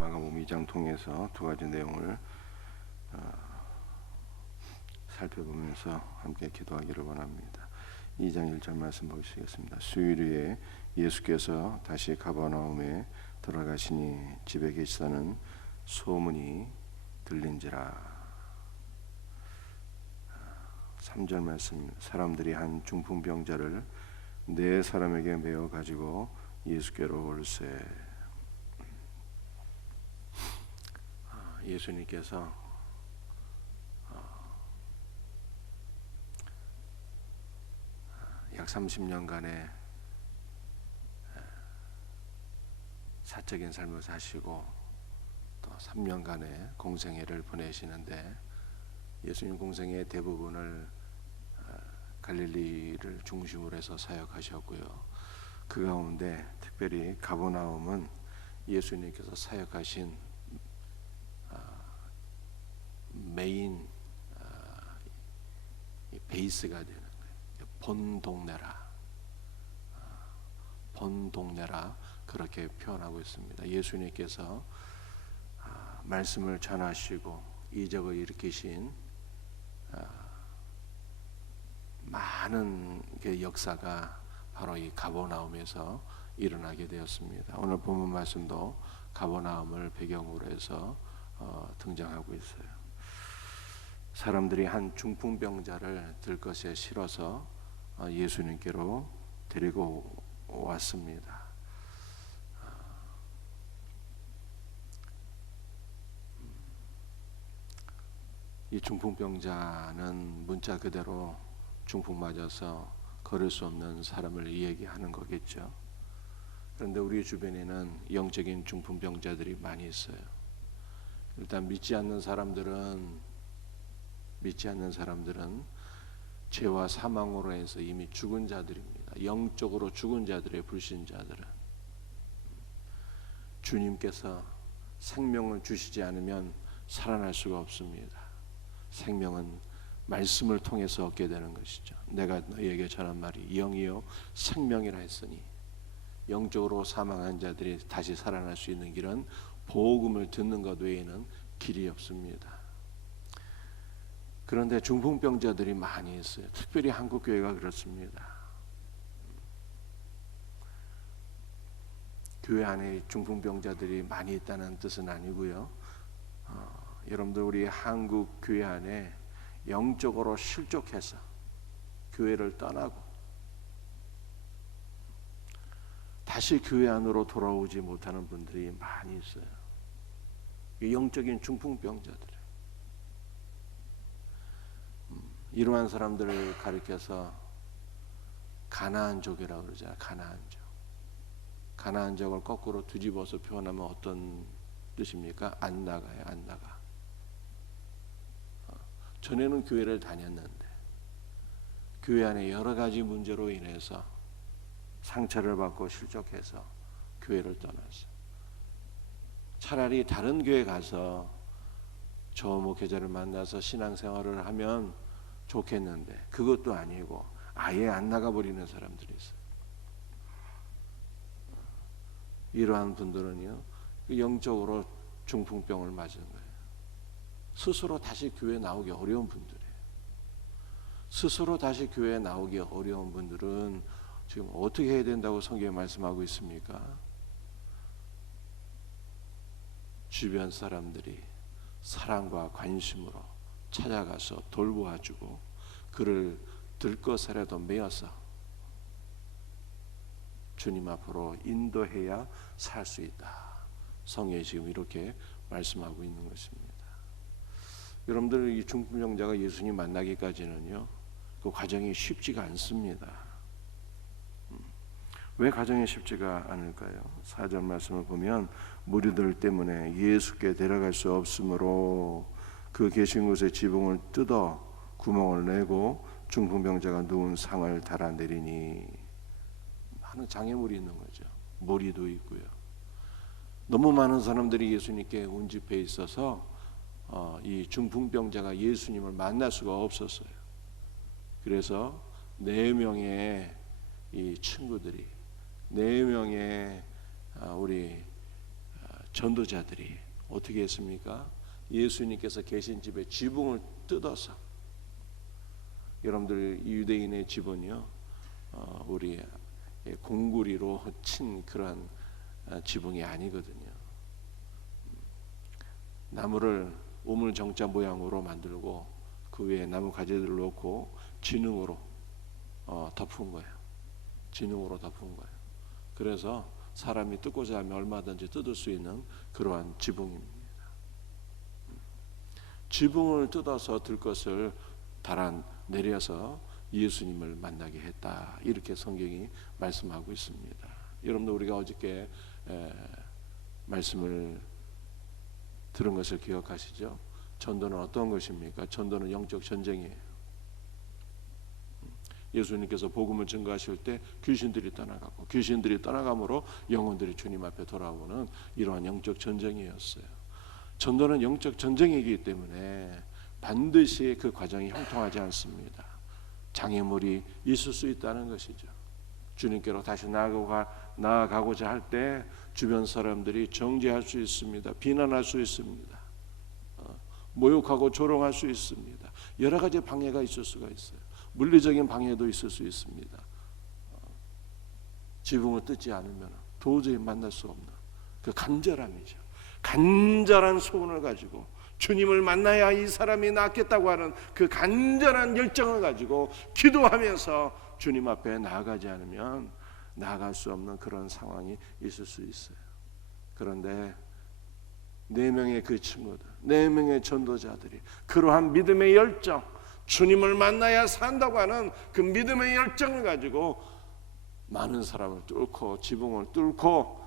마가복음 2장 통해서 두 가지 내용을 살펴보면서 함께 기도하기를 원합니다. 2장 1절 말씀 보시겠습니다. 수요일에 예수께서 다시 가버나움에 들어가시니 집에 계시다는 소문이 들린지라. 3절 말씀, 사람들이 한 중풍병자를 네 사람에게 메어 가지고 예수께로 올세. 예수님께서 약 30년간의 사적인 삶을 사시고 또 3년간의 공생애를 보내시는데, 예수님 공생의 대부분을 갈릴리를 중심으로 해서 사역하셨고요. 그 가운데 특별히 가버나움은 예수님께서 사역하신 메인 베이스가 되는 거예요. 본 동네라 그렇게 표현하고 있습니다. 예수님께서 말씀을 전하시고 이적을 일으키신 많은 역사가 바로 이 가버나움에서 일어나게 되었습니다. 오늘 본문 말씀도 가버나움을 배경으로 해서 등장하고 있어요. 사람들이 한 중풍병자를 들것에 실어서 예수님께로 데리고 왔습니다. 이 중풍병자는 문자 그대로 중풍 맞아서 걸을 수 없는 사람을 이야기하는 거겠죠. 그런데 우리 주변에는 영적인 중풍병자들이 많이 있어요. 일단 믿지 않는 사람들은 죄와 사망으로 해서 이미 죽은 자들입니다. 영적으로 죽은 자들의 불신자들은 주님께서 생명을 주시지 않으면 살아날 수가 없습니다. 생명은 말씀을 통해서 얻게 되는 것이죠. 내가 너희에게 전한 말이 영이요 생명이라 했으니, 영적으로 사망한 자들이 다시 살아날 수 있는 길은 복음을 듣는 것 외에는 길이 없습니다. 그런데 중풍병자들이 많이 있어요. 특별히 한국 교회가 그렇습니다. 교회 안에 중풍병자들이 많이 있다는 뜻은 아니고요. 여러분들, 우리 한국 교회 안에 영적으로 실족해서 교회를 떠나고 다시 교회 안으로 돌아오지 못하는 분들이 많이 있어요. 영적인 중풍병자들. 이러한 사람들을 가리켜서 가나안족이라고 그러잖아요. 가나안족을 거꾸로 뒤집어서 표현하면 어떤 뜻입니까? 안 나가요. 안 나가. 전에는 교회를 다녔는데 교회 안에 여러 가지 문제로 인해서 상처를 받고 실족해서 교회를 떠났어요. 차라리 다른 교회 가서 저 목회자를 만나서 신앙생활을 하면 좋겠는데 그것도 아니고 아예 안 나가버리는 사람들이 있어요. 이러한 분들은요, 영적으로 중풍병을 맞은 거예요. 스스로 다시 교회에 나오기 어려운 분들이에요. 스스로 다시 교회에 나오기 어려운 분들은 지금 어떻게 해야 된다고 성경에 말씀하고 있습니까? 주변 사람들이 사랑과 관심으로 찾아가서 돌보아주고 그를 들것이라도 메어서 주님 앞으로 인도해야 살 수 있다. 성경이 지금 이렇게 말씀하고 있는 것입니다. 여러분들, 이 중풍병자가 예수님 만나기까지는요, 그 과정이 쉽지가 않습니다. 왜 과정이 쉽지가 않을까요? 4절 말씀을 보면 무리들 때문에 예수께 데려갈 수 없으므로 그 계신 곳에 지붕을 뜯어 구멍을 내고 중풍병자가 누운 상을 달아내리니. 많은 장애물이 있는 거죠. 머리도 있고요. 너무 많은 사람들이 예수님께 운집해 있어서 이 중풍병자가 예수님을 만날 수가 없었어요. 그래서 4명의 이 친구들이, 4명의 우리 전도자들이 어떻게 했습니까? 예수님께서 계신 집에 지붕을 뜯어서, 여러분들 유대인의 지붕이요, 우리 공구리로 친 그런 지붕이 아니거든요. 나무를 우물 정자 모양으로 만들고 그 위에 나무 가지들을 놓고 진흙으로 덮은 거예요. 진흙으로 덮은 거예요. 그래서 사람이 뜯고자 하면 얼마든지 뜯을 수 있는 그러한 지붕입니다. 지붕을 뜯어서 들 것을 달아 내려서 예수님을 만나게 했다, 이렇게 성경이 말씀하고 있습니다. 여러분들 우리가 어저께 말씀을 들은 것을 기억하시죠? 전도는 어떤 것입니까? 전도는 영적 전쟁이에요. 예수님께서 복음을 증거하실 때 귀신들이 떠나가고 귀신들이 떠나감으로 영혼들이 주님 앞에 돌아오는 이러한 영적 전쟁이었어요. 전도는 영적 전쟁이기 때문에 반드시 그 과정이 형통하지 않습니다. 장애물이 있을 수 있다는 것이죠. 주님께로 다시 나아가고자 할 때 주변 사람들이 정죄할 수 있습니다. 비난할 수 있습니다. 모욕하고 조롱할 수 있습니다. 여러 가지 방해가 있을 수가 있어요. 물리적인 방해도 있을 수 있습니다. 지붕을 뜯지 않으면 도저히 만날 수 없는 그 간절함이죠. 간절한 소원을 가지고 주님을 만나야 이 사람이 낫겠다고 하는 그 간절한 열정을 가지고 기도하면서 주님 앞에 나아가지 않으면 나아갈 수 없는 그런 상황이 있을 수 있어요. 그런데 4명의 그 친구들, 4명의 전도자들이 그러한 믿음의 열정, 주님을 만나야 산다고 하는 그 믿음의 열정을 가지고 많은 사람을 뚫고 지붕을 뚫고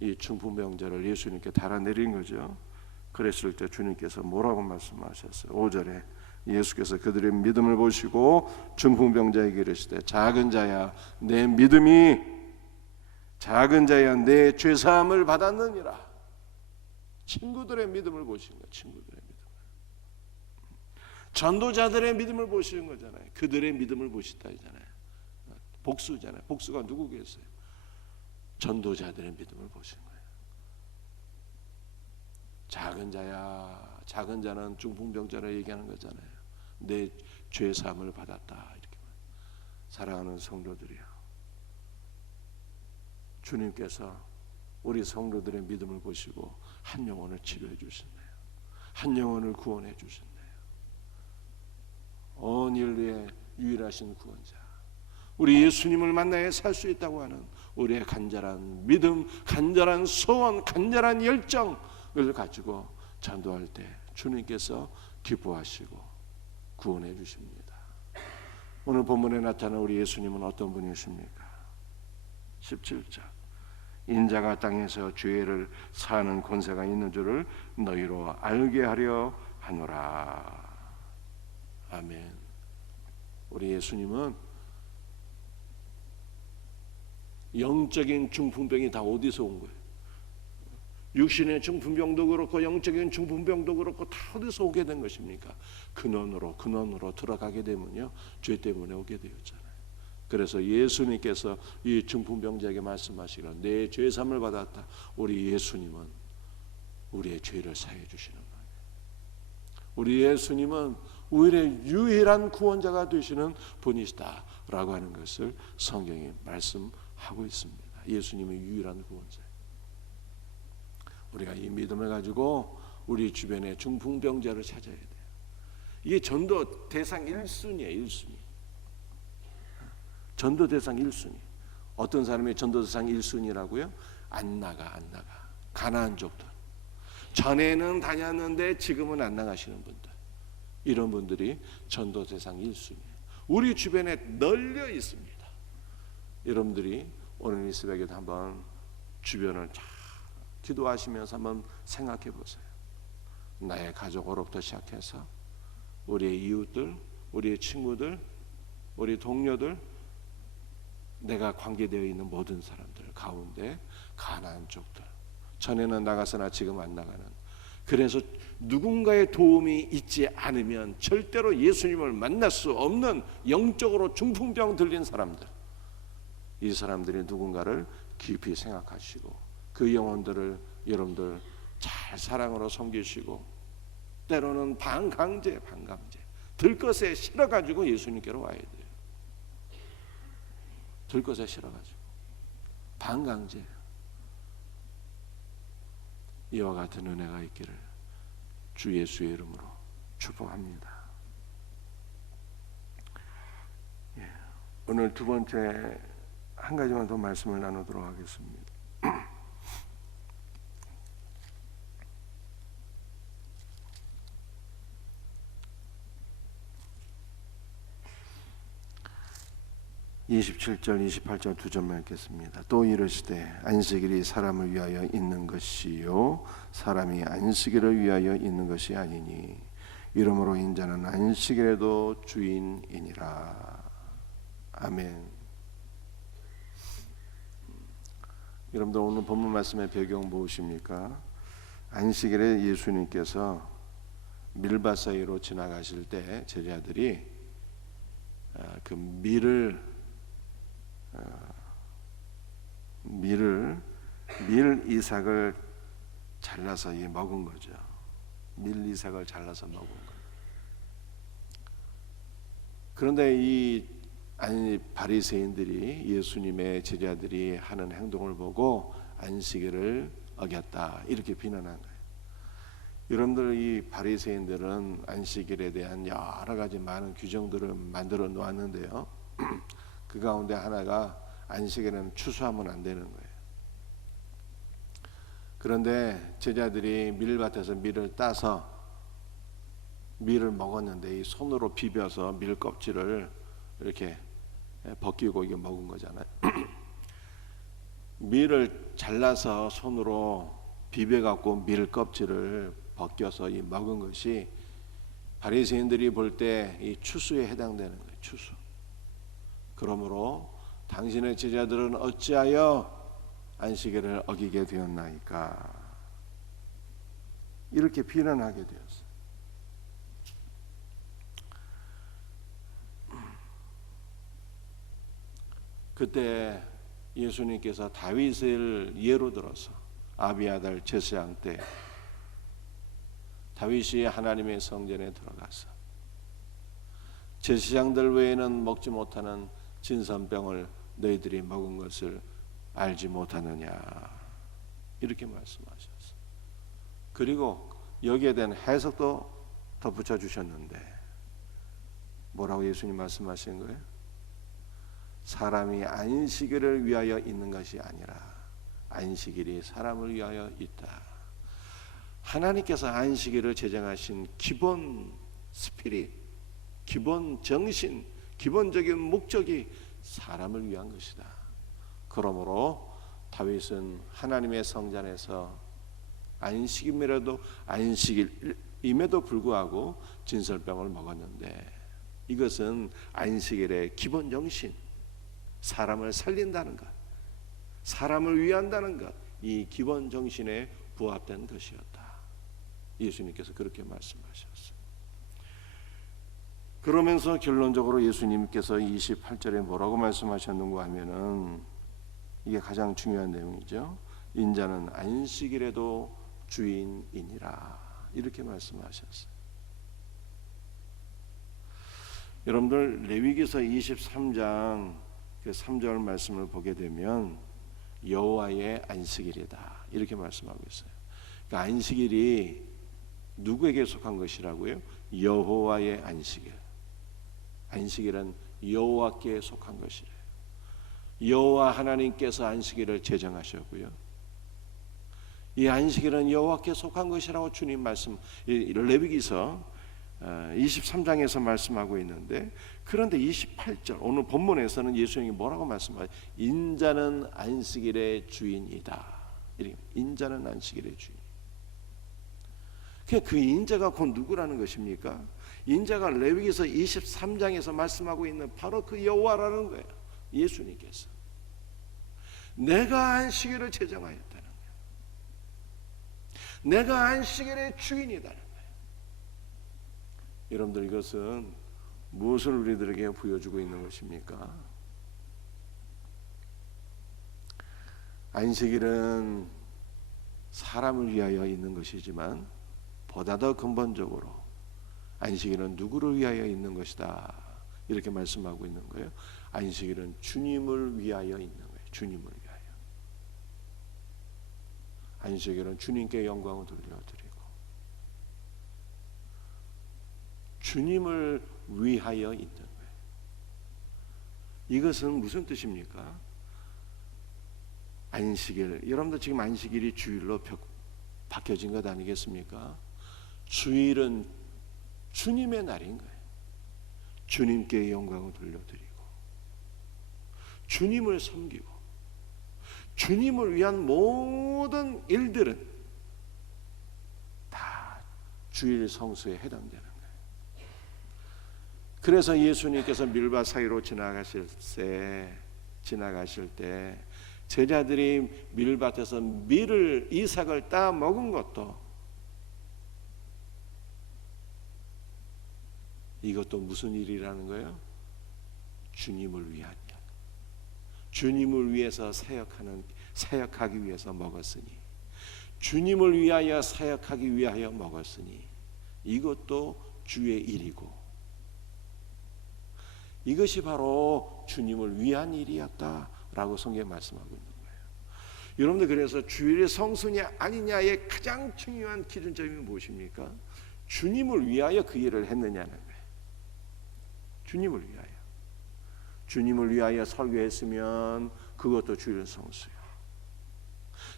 이 중풍병자를 예수님께 달아내린 거죠. 그랬을 때 주님께서 뭐라고 말씀하셨어요? 5절에 예수께서 그들의 믿음을 보시고 중풍병자에게 이르시되 작은 자야 내 믿음이 작은 자야 내 죄사함을 받았느니라. 친구들의 믿음을 보시는 거예요. 친구들의 믿음을. 전도자들의 믿음을 보시는 거잖아요. 그들의 믿음을 보시다잖아요. 복수잖아요. 복수가 누구겠어요? 전도자들의 믿음을 보시는 거예요. 작은 자야, 작은 자는 중풍병자를 얘기하는 거잖아요. 내 죄 사함을 받았다, 이렇게. 사랑하는 성도들이요, 주님께서 우리 성도들의 믿음을 보시고 한 영혼을 치료해 주신대요. 한 영혼을 구원해 주신대요. 온 인류의 유일하신 구원자, 우리 예수님을 만나야 살 수 있다고 하는 우리의 간절한 믿음, 간절한 소원, 간절한 열정을 가지고 전도할 때 주님께서 기뻐하시고 구원해 주십니다. 오늘 본문에 나타난 우리 예수님은 어떤 분이십니까? 17절 인자가 땅에서 죄를 사하는 권세가 있는 줄을 너희로 알게 하려 하노라. 아멘. 우리 예수님은 영적인 중풍병이 다 어디서 온 거예요? 육신의 중풍병도 그렇고 영적인 중풍병도 그렇고 다 어디서 오게 된 것입니까? 근원으로 들어가게 되면요, 죄 때문에 오게 되었잖아요. 그래서 예수님께서 이 중풍병자에게 말씀하시기를 내 죄삼을 받았다. 우리 예수님은 우리의 죄를 사해 주시는 거예요. 우리 예수님은 우리의 유일한 구원자가 되시는 분이시다라고 하는 것을 성경이 말씀하고 있습니다. 예수님의 유일한 구원자예요. 우리가 이 믿음을 가지고 우리 주변의 중풍병자를 찾아야 돼요. 이게 전도 대상 1순위예요. 1순위. 전도 대상 1순위. 어떤 사람이 전도 대상 1순위라고요? 안 나가. 가난족들. 전에는 다녔는데 지금은 안 나가시는 분들. 이런 분들이 전도 대상 1순위예요. 우리 주변에 널려 있습니다. 여러분들이 오늘 이 새벽에도 한번 주변을 쫙 기도하시면서 한번 생각해 보세요. 나의 가족으로부터 시작해서 우리의 이웃들, 우리의 친구들, 우리 동료들, 내가 관계되어 있는 모든 사람들 가운데 가난한 쪽들, 전에는 나가서나 지금 안 나가는, 그래서 누군가의 도움이 있지 않으면 절대로 예수님을 만날 수 없는 영적으로 중풍병 들린 사람들, 이 사람들이 누군가를 깊이 생각하시고 그 영혼들을 여러분들 잘 사랑으로 섬기시고, 때로는 반강제 들것에 실어가지고 예수님께로 와야 돼요. 들것에 실어가지고 반강제. 이와 같은 은혜가 있기를 주 예수의 이름으로 축복합니다. 오늘 두 번째 한 가지만 더 말씀을 나누도록 하겠습니다. 27절 28절 두 절만 읽겠습니다. 또 이르시되 안식일이 사람을 위하여 있는 것이요 사람이 안식일을 위하여 있는 것이 아니니 이러므로 인자는 안식일에도 주인이니라. 아멘. 여러분들 오늘 본문 말씀의 배경 무엇입니까? 안식일에 예수님께서 밀밭 사이로 지나가실 때 제자들이 그 밀 이삭을 잘라서 먹은 거죠. 밀 이삭을 잘라서 먹은 거예요. 그런데 이 바리새인들이 예수님의 제자들이 하는 행동을 보고 안식일을 어겼다 이렇게 비난한 거예요. 여러분들 이 바리새인들은 안식일에 대한 여러 가지 많은 규정들을 만들어 놓았는데요. 그 가운데 하나가 안식일에는 추수하면 안 되는 거예요. 그런데 제자들이 밀밭에서 밀을 따서 밀을 먹었는데 이 손으로 비벼서 밀 껍질을 이렇게 벗기고 이게 먹은 거잖아요. 밀을 잘라서 손으로 비벼갖고 밀 껍질을 벗겨서 이 먹은 것이 바리새인들이 볼 때 이 추수에 해당되는 거예요. 추수. 그러므로 당신의 제자들은 어찌하여 안식일을 어기게 되었나이까? 이렇게 비난하게 되었어요. 그때 예수님께서 다윗을 예로 들어서 아비아달 제사장 때 다윗이 하나님의 성전에 들어가서 제사장들 외에는 먹지 못하는 진선병을 너희들이 먹은 것을 알지 못하느냐 이렇게 말씀하셨어요. 그리고 여기에 대한 해석도 덧붙여 주셨는데 뭐라고 예수님 말씀하신 거예요? 사람이 안식일을 위하여 있는 것이 아니라 안식일이 사람을 위하여 있다. 하나님께서 안식일을 제정하신 기본 스피릿, 기본 정신, 기본적인 목적이 사람을 위한 것이다. 그러므로 다윗은 하나님의 성전에서 안식일임에도 불구하고 진설병을 먹었는데 이것은 안식일의 기본 정신, 사람을 살린다는 것, 사람을 위한다는 것, 이 기본 정신에 부합된 것이었다. 예수님께서 그렇게 말씀하셨어요. 그러면서 결론적으로 예수님께서 28절에 뭐라고 말씀하셨는가 하면은 이게 가장 중요한 내용이죠. 인자는 안식일에도 주인이니라 이렇게 말씀하셨어요. 여러분들 레위기서 23장 그 3절 말씀을 보게 되면 여호와의 안식일이다 이렇게 말씀하고 있어요. 그러니까 안식일이 누구에게 속한 것이라고요? 여호와의 안식일. 안식일은 여호와께 속한 것이래요. 여호와 하나님께서 안식일을 제정하셨고요. 이 안식일은 여호와께 속한 것이라고 주님 말씀 레위기서 23장에서 말씀하고 있는데 그런데 28절 오늘 본문에서는 예수님이 뭐라고 말씀하세요? 인자는 안식일의 주인이다. 인자는 안식일의 주인. 그 인자가 곧 누구라는 것입니까? 인자가 레위기서 23장에서 말씀하고 있는 바로 그 여호와라는 거예요. 예수님께서 내가 안식일을 제정하였다는 거예요. 내가 안식일의 주인이다는 거예요. 여러분들 이것은 무엇을 우리들에게 보여주고 있는 것입니까? 안식일은 사람을 위하여 있는 것이지만 보다 더 근본적으로 안식일은 누구를 위하여 있는 것이다, 이렇게 말씀하고 있는 거예요. 안식일은 주님을 위하여 있는 거예요. 주님을 위하여. 안식일은 주님께 영광을 돌려드리고 주님을 위하여 있는 거예요. 이것은 무슨 뜻입니까? 안식일, 여러분들 지금 안식일이 주일로 바뀌어진 것 아니겠습니까? 주일은 주님의 날인 거예요. 주님께 영광을 돌려드리고 주님을 섬기고 주님을 위한 모든 일들은 다 주일 성수에 해당되는 거예요. 그래서 예수님께서 밀밭 사이로 지나가실 때 제자들이 밀밭에서 밀을, 이삭을 따 먹은 것도 이것도 무슨 일이라는 거예요? 주님을 위한 일. 주님을 위해서 사역하기 위해서 먹었으니, 주님을 위하여 사역하기 위하여 먹었으니 이것도 주의 일이고 이것이 바로 주님을 위한 일이었다라고 성경에 말씀하고 있는 거예요. 여러분들, 그래서 주일의 성수냐 아니냐의 가장 중요한 기준점이 무엇입니까? 주님을 위하여 그 일을 했느냐는 거예요. 주님을 위하여. 주님을 위하여 설교했으면 그것도 주일 성수요.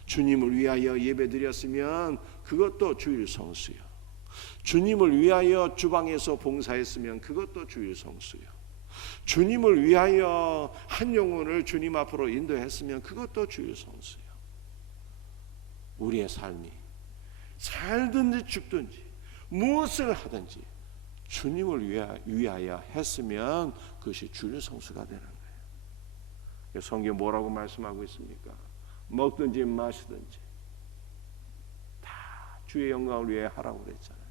주님을 위하여 예배드렸으면 그것도 주일 성수요. 주님을 위하여 주방에서 봉사했으면 그것도 주일 성수요. 주님을 위하여 한 영혼을 주님 앞으로 인도했으면 그것도 주일 성수요. 우리의 삶이 살든지 죽든지 무엇을 하든지 주님을 위하여 했으면 그것이 주일 성수가 되는 거예요. 성경에 뭐라고 말씀하고 있습니까? 먹든지 마시든지 다 주의 영광을 위해 하라고 그랬잖아요.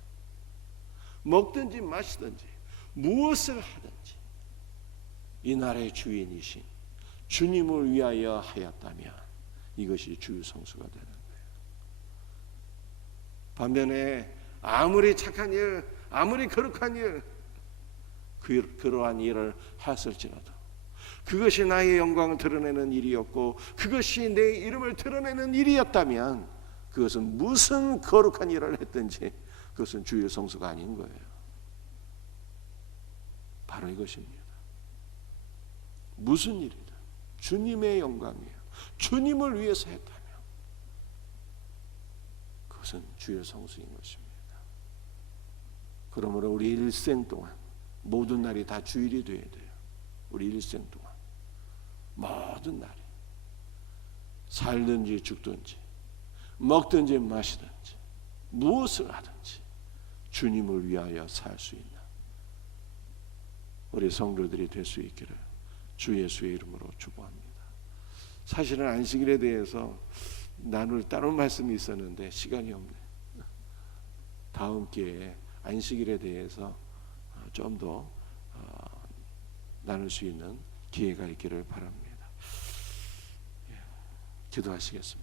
먹든지 마시든지 무엇을 하든지 이 나라의 주인이신 주님을 위하여 하였다면 이것이 주일 성수가 되는 거예요. 반면에 아무리 착한 일, 아무리 거룩한 일, 그러한 일을 했을지라도 그것이 나의 영광을 드러내는 일이었고 그것이 내 이름을 드러내는 일이었다면 그것은 무슨 거룩한 일을 했든지 그것은 주일 성수가 아닌 거예요. 바로 이것입니다. 무슨 일이든 주님의 영광이에요. 주님을 위해서 했다면 그것은 주일 성수인 것입니다. 그러므로 우리 일생 동안 모든 날이 다 주일이 되어야 돼요. 우리 일생 동안 모든 날이 살든지 죽든지 먹든지 마시든지 무엇을 하든지 주님을 위하여 살 수 있는 우리 성도들이 될 수 있기를 주 예수의 이름으로 축복합니다. 사실은 안식일에 대해서 나눌 다른 말씀이 있었는데 시간이 없네. 다음 기회에 안식일에 대해서 좀 더 나눌 수 있는 기회가 있기를 바랍니다. 기도하시겠습니다.